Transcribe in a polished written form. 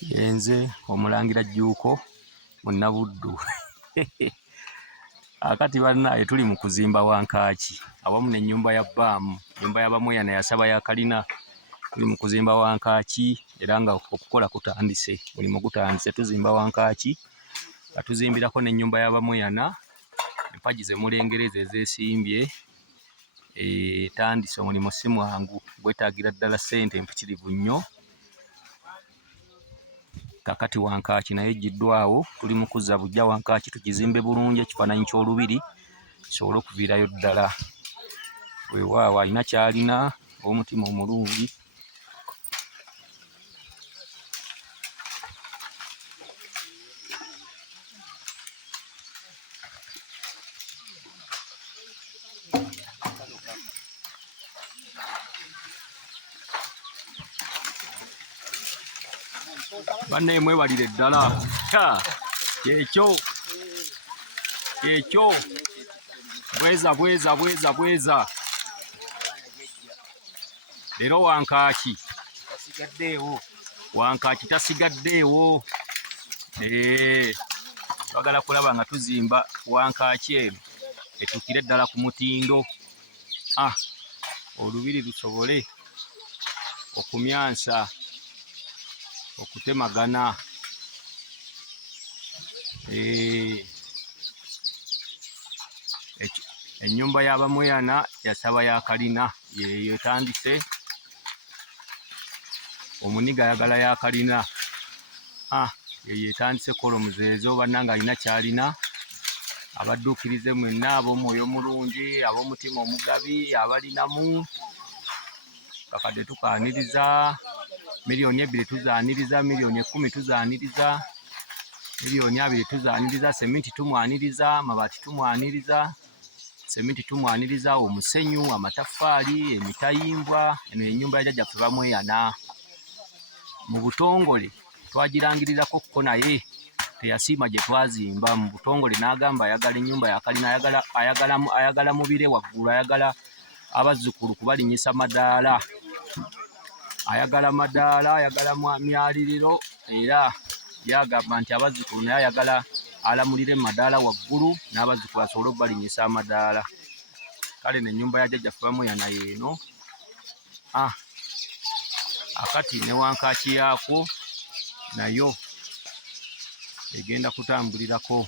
Yenze Omulangira Jjuuko Munnabuddu. Akati bannaye tuli mu kuzimba Wankaaki awamu n'ennyumba ya bbaamu, ennyumba y'Abamweyana yasaba ya kalina. Tuli mu kuzimba Wankaaki era nga okukola kutandise, mulimu gutandise. Tuzimba Wankaaki nga tuzimbirako n'ennyumba y'Abamweyana, empagi ze mulengereza ezeesimbye. Tandise, omulimu si mwangu, gwetaagira ddala ssente mpitirivu nnyo. Kakati Wankaaki naye ejjiddwawo, tuli mu kuzza bujja Wankaaki tugizimbe bulungi, ekifaananyi ky'olubiri kisobole okuviirayo ddala. Weewaawo alina ky'alina, ow'omutima omulungi. Banne mwebalire ddala. Ekyo bweza leero Wankaaki tasigaddeewo. Twagala kulaba nga tuzimba Wankaaki eno etuukire ddala ku mutindo, olubiri lusobole okumyansa, okutemagana. Ennyumba y'Abamweyana yasaba ya kalina, yeeyo etandise. Omuniga ayagala ya kalina, yeeyo etandise. Kolomuzi ezo bannanga alina ky'alina. Abadduukirize mwenna, ab'omwoyo omulungi, ab'omutima omugabi, abalinamu kakadde tukaaniriza. Miliyoni 2 tuzaaniriza, miliyoni 10 tuzaaniriza, miliyoni 2 tuzaaniriza. Seminti tumwaniriza, amabaati tumwaniriza, seminti tumwaniriza, omusenyu, amataffaali, emitayimbwa. Eno ennyumba ya jjajjaffe Bamweyana. Mu butongole twagirangirirako ko naye teyasiima gye twazimba. Mu butongole n'agamba ayagala ennyumba ya kalina, ayagala mubire waggulu, ayagala abazzukulu kubalinyisa madaala, ayagala madaala, ayagala myaliriro, era yagamba nti abazzukulu naye ayagala alamulire madaala waggulu n'abazzukulu asobole okubalinyisa amadaala. Kale n'ennyumba ya jjajjaffe Bamweyana yeeno. Akati ne Wankaaki yaako nayo egenda kutambulirako.